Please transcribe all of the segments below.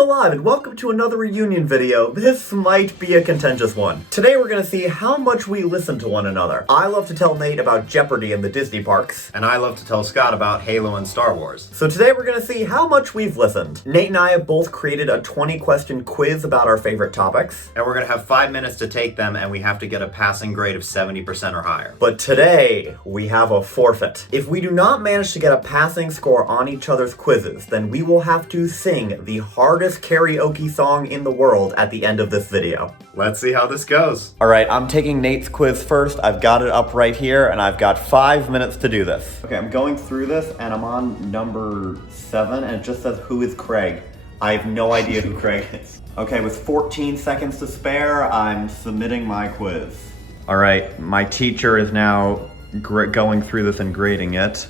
still alive, and welcome to another reunion video. This might be a contentious one. Today we're gonna see how much we listen to one another. I love to tell Nate about Jeopardy and the Disney parks. And I love to tell Scott about Halo and Star Wars. So today we're gonna see how much we've listened. Nate and I have both created a 20-question quiz about our favorite topics. And we're gonna have 5 minutes to take them, and we have to get a passing grade of 70% or higher. But today, we have a forfeit. If we do not manage to get a passing score on each other's quizzes, then we will have to sing the hardest karaoke song in the world at the end of this video. Let's see how this goes. All right, I'm taking Nate's quiz first. I've got it up right here, and I've got 5 minutes to do this. Okay, I'm going through this, and I'm on number 7, and it just says, who is Craig? I have no idea who Craig is. Okay, with 14 seconds to spare, I'm submitting my quiz. All right, my teacher is now going through this and grading it.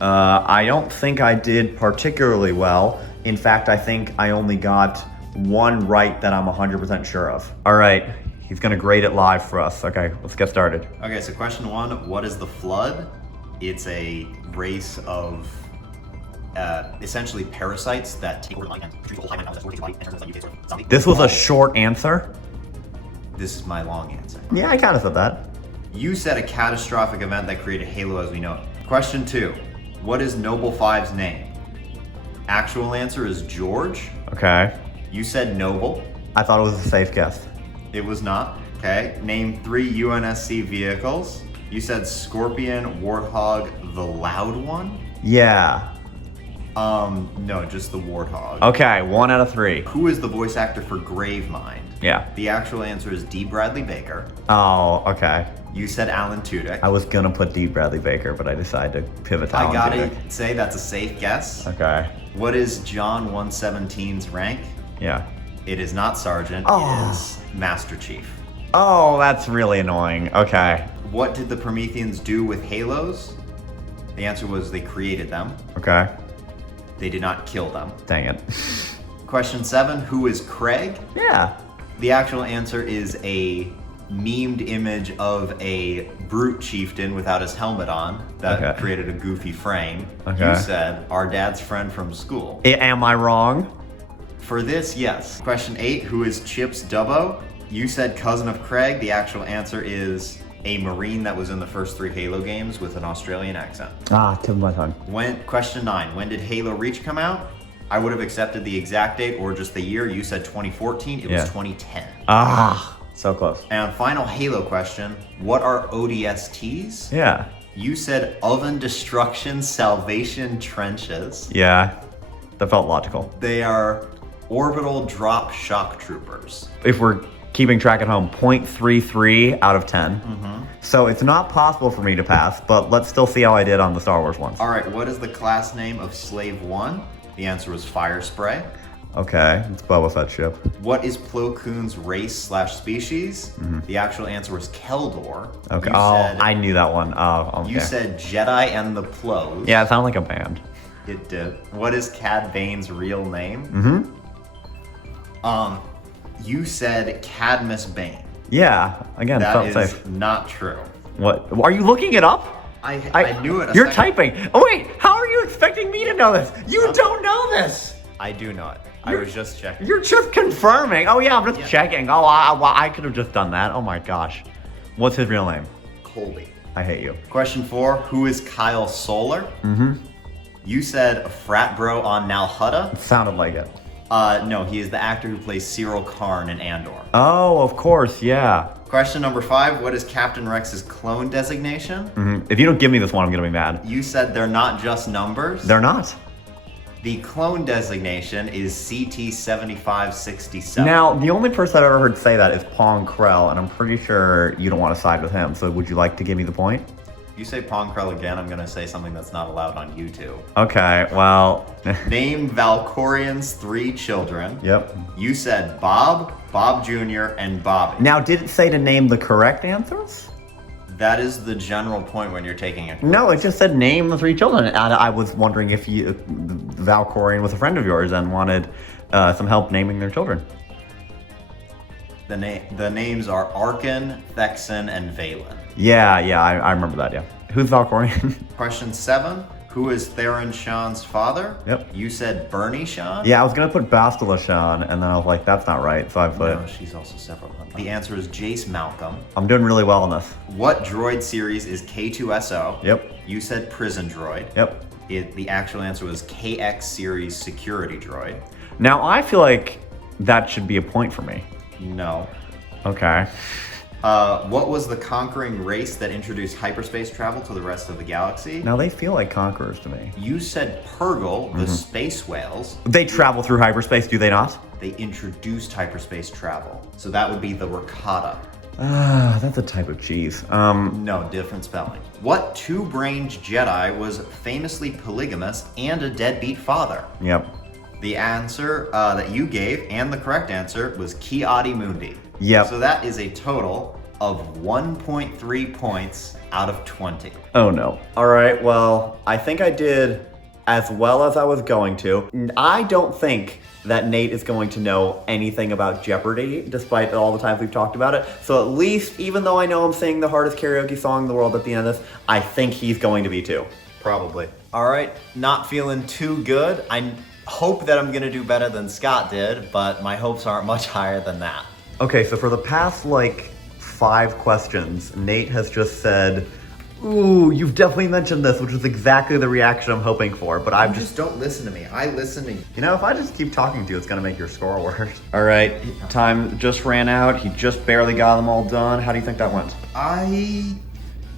I don't think I did particularly well. In fact, I think I only got one right that I'm 100% sure of. All right, he's gonna grade it live for us. Okay, let's get started. Okay, so question 1, what is the Flood? It's a race of essentially parasites that take over the land and treat the whole highland that's working light and turns into like UK zombie. This was a short answer? This is my long answer. Yeah, I kind of said that. You said a catastrophic event that created Halo as we know it. Question 2, what is Noble 5's name? Actual answer is George. Okay. You said Noble. I thought it was a safe guess. It was not. Okay. Name 3 UNSC vehicles. You said Scorpion, Warthog, the Loud One. Yeah. No, just the Warthog. Okay, 1 out of 3. Who is the voice actor for Gravemind? Yeah. The actual answer is D. Bradley Baker. Oh, okay. You said Alan Tudyk. I was gonna put D. Bradley Baker, but I decided to pivot to I Alan gotta Tudyk. say that's a safe guess. Okay. What is John 117's rank? Yeah. It is not Sergeant, Oh. It is Master Chief. Oh, that's really annoying. Okay. What did the Prometheans do with Halos? The answer was they created them. Okay. They did not kill them. Dang it. Question 7, who is Craig? Yeah. The actual answer is a memed image of a brute chieftain without his helmet on that Okay. created a goofy frame. Okay. You said our dad's friend from school. Am I wrong? For this, yes. Question 8, who is Chips Dubbo? You said cousin of Craig. The actual answer is a Marine that was in the first 3 Halo games with an Australian accent. Ah, tip of my tongue. Question 9, when did Halo Reach come out? I would have accepted the exact date or just the year. You said 2014, it Yeah. was 2010. Ah, so close. And final Halo question, what are ODSTs? Yeah. You said Oven Destruction Salvation Trenches. Yeah. That felt logical. They are Orbital Drop Shock Troopers. If we're keeping track at home, 0.33 out of 10. So it's not possible for me to pass, but let's still see how I did on the Star Wars ones. All right, what is the class name of Slave 1? The answer was Fire Spray. Okay, it's Boba Fett ship. What is Plo Koon's race/species? The actual answer was Keldor. Okay. You Oh, said, I knew that one. Oh, okay. You said Jedi and the Plos. Yeah, it sounded like a band. It did. What is Cad Bane's real name? You said Cadmus Bane. Yeah, again, That felt is safe. not true. What? Are you looking it up? I knew it. You're typing. Oh wait, how are you expecting me to know this? You don't know this. I do not. I was just checking. You're just confirming. Oh yeah, I'm just checking. Oh, I could have just done that. Oh my gosh. What's his real name? Colby. I hate you. Question 4, who is Kyle Solar? You said frat bro on Nalhutta. Sounded like it. No, he is the actor who plays Cyril Karn in Andor. Oh, of course, yeah. Question number 5, what is Captain Rex's clone designation? If you don't give me this one, I'm gonna be mad. You said they're not just numbers. They're not. The clone designation is CT-7567. Now, the only person I've ever heard say that is Pong Krell, and I'm pretty sure you don't want to side with him. So, would you like to give me the point? You say Ponkrell again, I'm gonna say something that's not allowed on YouTube. Okay, well. Name Valkorian's 3 children. Yep. You said Bob, Bob Jr., and Bobby. Now, did it say to name the correct answers? That is the general point when you're taking it. No, it just said name the 3 children. And I was wondering if Valkorian was a friend of yours and wanted some help naming their children. The names are Arkin, Thexan, and Valen. Yeah, I remember that, yeah. Who's Valkorian? Question 7. Who is Theron Shawn's father? Yep. You said Bernie Shawn? Yeah, I was gonna put Bastila Shan, and then I was like, that's not right. So I put. No, she's also several. The answer is Jace Malcolm. I'm doing really well on this. What droid series is K2SO? Yep. You said Prison Droid. Yep. The actual answer was KX series Security Droid. Now I feel like that should be a point for me. No. Okay. What was the conquering race that introduced hyperspace travel to the rest of the galaxy? Now they feel like conquerors to me. You said Purgle, the space whales. They travel through hyperspace, do they not? They introduced hyperspace travel. So that would be the Rakata. Ah, that's a type of cheese. No, different spelling. What two-brained Jedi was famously polygamous and a deadbeat father? Yep. The answer that you gave, and the correct answer, was Ki-Adi-Mundi. Yep. So that is a total of 1.3 points out of 20. Oh no. All right, well, I think I did as well as I was going to. I don't think that Nate is going to know anything about Jeopardy, despite all the times we've talked about it. So at least, even though I know I'm singing the hardest karaoke song in the world at the end of this, I think he's going to be too. Probably. All right, not feeling too good. I hope that I'm gonna do better than Scott did, but my hopes aren't much higher than that. Okay, so for the past, 5 questions, Nate has just said, ooh, you've definitely mentioned this, which is exactly the reaction I'm hoping for, but I've just... don't listen to me. I listen to you. You know, if I just keep talking to you, it's gonna make your score worse. All right, time just ran out. He just barely got them all done. How do you think that went? I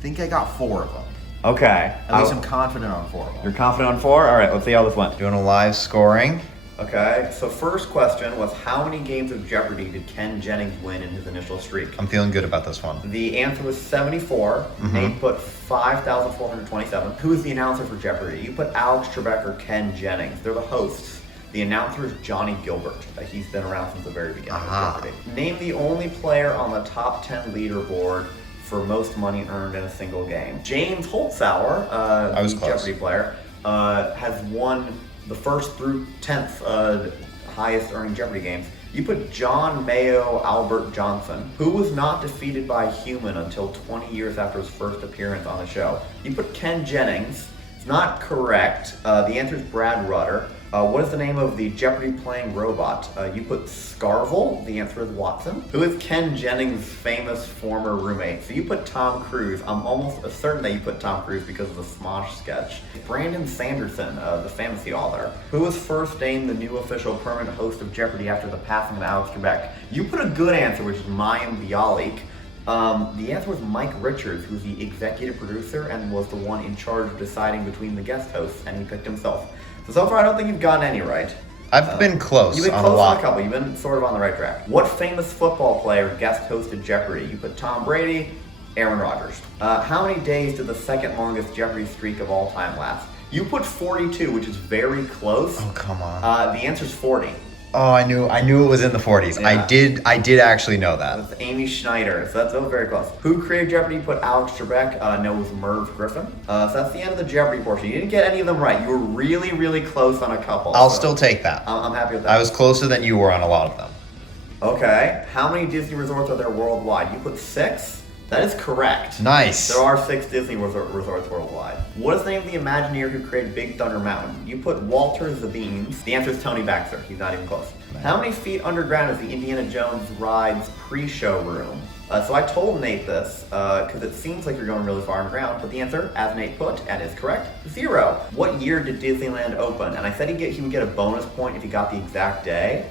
think I got 4 of them. Okay. At least I'm confident on 4 of them. You're confident on 4? All right, let's see how this went. Doing a live scoring. Okay, so first question was, how many games of Jeopardy did Ken Jennings win in his initial streak? I'm feeling good about this one. The answer was 74. Nate put 5,427. Who is the announcer for Jeopardy? You put Alex Trebek or Ken Jennings. They're the hosts. The announcer is Johnny Gilbert. He's been around since the very beginning of Jeopardy. Name the only player on the top 10 leaderboard for most money earned in a single game. James Holtzauer, the Jeopardy player, has won the first through 10th highest earning Jeopardy games. You put John Mayo Albert Johnson, who was not defeated by a human until 20 years after his first appearance on the show. You put Ken Jennings. It's not correct. The answer is Brad Rutter. What is the name of the Jeopardy playing robot? You put Scarvel. The answer is Watson. Who is Ken Jennings' famous former roommate? So you put Tom Cruise. I'm almost certain that you put Tom Cruise because of the Smosh sketch. Brandon Sanderson, the fantasy author. Who was first named the new official permanent host of Jeopardy after the passing of Alex Trebek? You put a good answer, which is Mayim Bialik. The answer was Mike Richards, who's the executive producer and was the one in charge of deciding between the guest hosts, and he picked himself. So far I don't think you've gotten any right. I've been close. You've been on close a lot. on a couple. You've been sort of on the right track. What famous football player guest hosted Jeopardy? You put Tom Brady, Aaron Rodgers. How many days did the second longest Jeopardy streak of all time last? You put 42, which is very close. Oh, come on. The answer's 40. Oh, I knew it was in the 40s. Yeah. I did actually know that. That's Amy Schneider, so that's very close. Who created Jeopardy? Put Alex Trebek. No, it was Merv Griffin. So that's the end of the Jeopardy portion. You didn't get any of them right. You were really, really close on a couple. I'll still take that. I'm happy with that. I was closer than you were on a lot of them. Okay. How many Disney resorts are there worldwide? You put 6? That is correct. Nice. There are 6 Disney resorts worldwide. What is the name of the Imagineer who created Big Thunder Mountain? You put Walter Zabines. The answer is Tony Baxter. He's not even close. How many feet underground is the Indiana Jones ride's pre-show room? So I told Nate this, because it seems like you're going really far underground, but the answer, as Nate put, and is correct, 0. What year did Disneyland open? And I said he would get a bonus point if he got the exact day.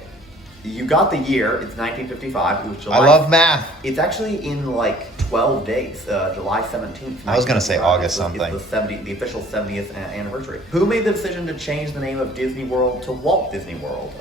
You got the year. It's 1955. It was July. I love math. It's actually in 12 days. July 17th. I was gonna say August something. It's the official 70th anniversary. Who made the decision to change the name of Disney World to Walt Disney World?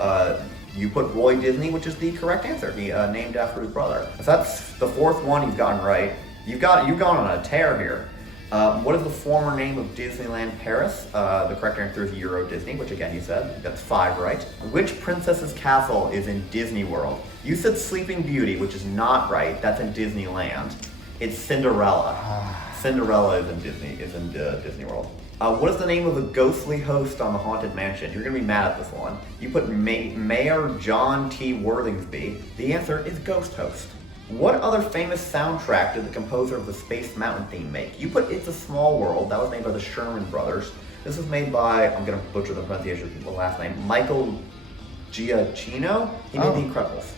You put Roy Disney, which is the correct answer. He named after his brother. So that's the 4th one you've gotten right. You've gone on a tear here. What is the former name of Disneyland Paris? The correct answer is Euro Disney, which again you said. That's 5 right. Which princess's castle is in Disney World? You said Sleeping Beauty, which is not right. That's in Disneyland. It's Cinderella. Cinderella is in Disney World. What is the name of the ghostly host on the Haunted Mansion? You're gonna be mad at this one. You put Mayor John T. Worthingsby. The answer is Ghost Host. What other famous soundtrack did the composer of the Space Mountain theme make? You put It's a Small World. That was made by the Sherman Brothers. This was made by, I'm gonna butcher the pronunciation of the last name, Michael Giacchino. He made The Incredibles.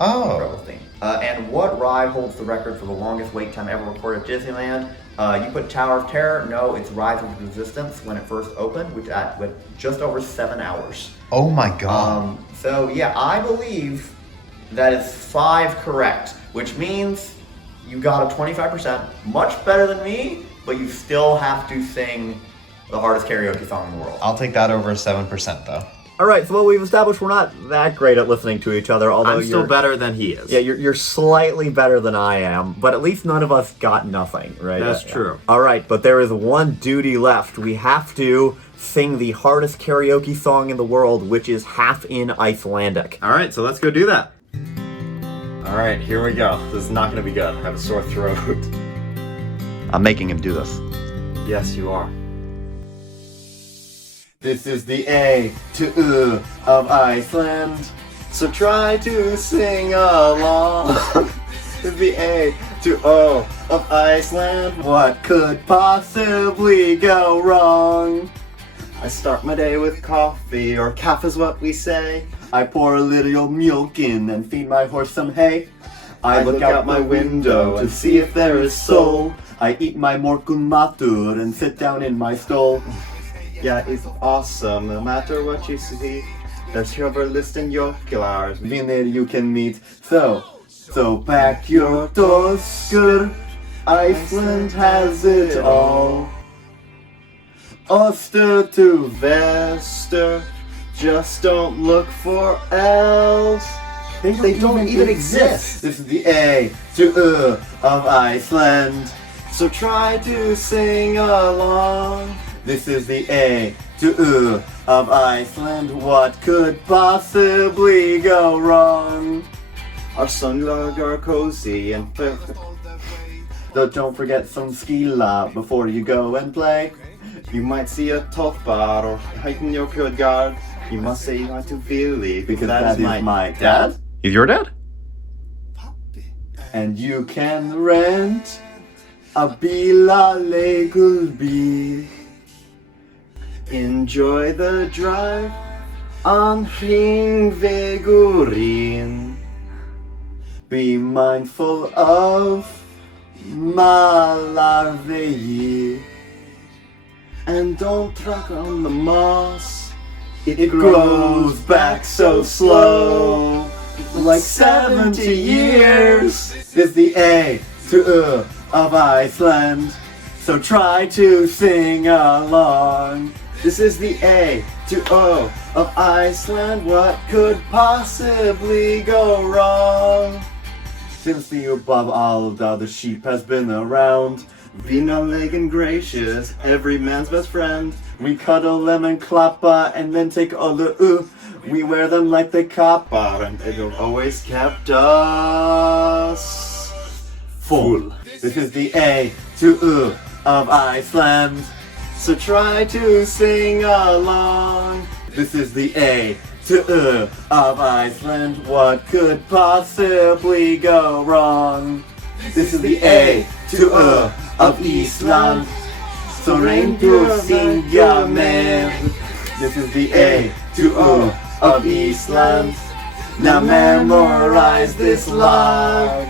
Oh. Incredibles theme. And what ride holds the record for the longest wait time ever recorded at Disneyland? You put Tower of Terror. No, it's Rise of Resistance when it first opened, which went just over 7 hours. Oh my god. So yeah, I believe that is 5 correct, which means you got a 25%, much better than me, but you still have to sing the hardest karaoke song in the world. I'll take that over 7% though. All right, so what we've established, we're not that great at listening to each other, although I'm still better than he is. Yeah, you're slightly better than I am, but at least none of us got nothing, right? That's true. All right, but there is one duty left. We have to sing the hardest karaoke song in the world, which is half in Icelandic. All right, so let's go do that. All right, here we go. This is not going to be good. I have a sore throat. I'm making him do this. Yes, you are. This is the A to of Iceland, so try to sing along. This is the A to O of Iceland. What could possibly go wrong? I start my day with coffee, or calf is what we say. I pour a little milk in and feed my horse some hay. I look out my window and see if there is soul. I eat my morgunmatur and sit down in my stall. Yeah, it's awesome, no matter what you see. There's Hjöverlist and Jökulars, vinir you can meet. So pack your toskur, Iceland has it all. Oster to Vester, just don't look for else. They don't even exist. This is the A to of Iceland, so try to sing along. This is the A to of Iceland. What could possibly go wrong? Our sunlog are cozy and perfect. Though don't forget some skila before you go and play. You might see a toppar or heighten your guard. You must say you want to feel it because that is my dad. He's your dad? And you can rent a bila leigulbíl. Enjoy the drive on Hringvegurinn. Be mindful of Malarvegi. And don't truck on the moss. It grows back so slow. Like 70 years. This is the A to of Iceland, so try to sing along. This is the A to O of Iceland. What could possibly go wrong? Since the above Alda, the sheep has been around. Vinaleg gracious, every man's best friend. We cuddle them and klappa and then take all the We wear them like the kappa and they've always kept us full. This is the A to of Iceland, so try to sing along. This is the A to of Iceland. What could possibly go wrong? This is the A to of Iceland, so reindeer syngja med. This is the A to of Iceland. Now memorize this log.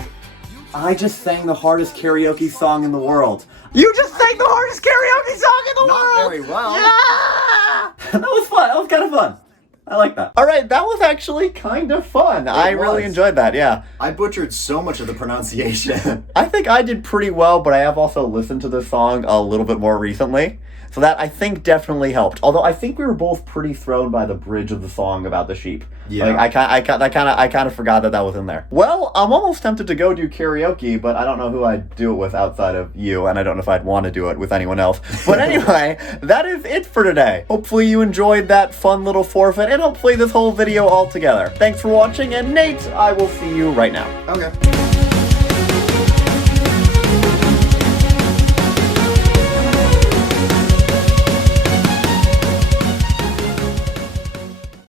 I just sang the hardest karaoke song in the world. You just sang the hardest karaoke song in the world! Not very well. Yeah! That was fun. That was kind of fun. I like that. All right, that was actually kind of fun. I really was. enjoyed that, yeah. I butchered so much of the pronunciation. I think I did pretty well, but I have also listened to this song a little bit more recently. So that, I think, definitely helped. Although I think we were both pretty thrown by the bridge of the song about the sheep. Yeah. Like, I kind of forgot that was in there. Well, I'm almost tempted to go do karaoke, but I don't know who I'd do it with outside of you, and I don't know if I'd want to do it with anyone else. But anyway, that is it for today. Hopefully you enjoyed that fun little forfeit, and hopefully this whole video altogether. Thanks for watching, and Nate, I will see you right now. Okay.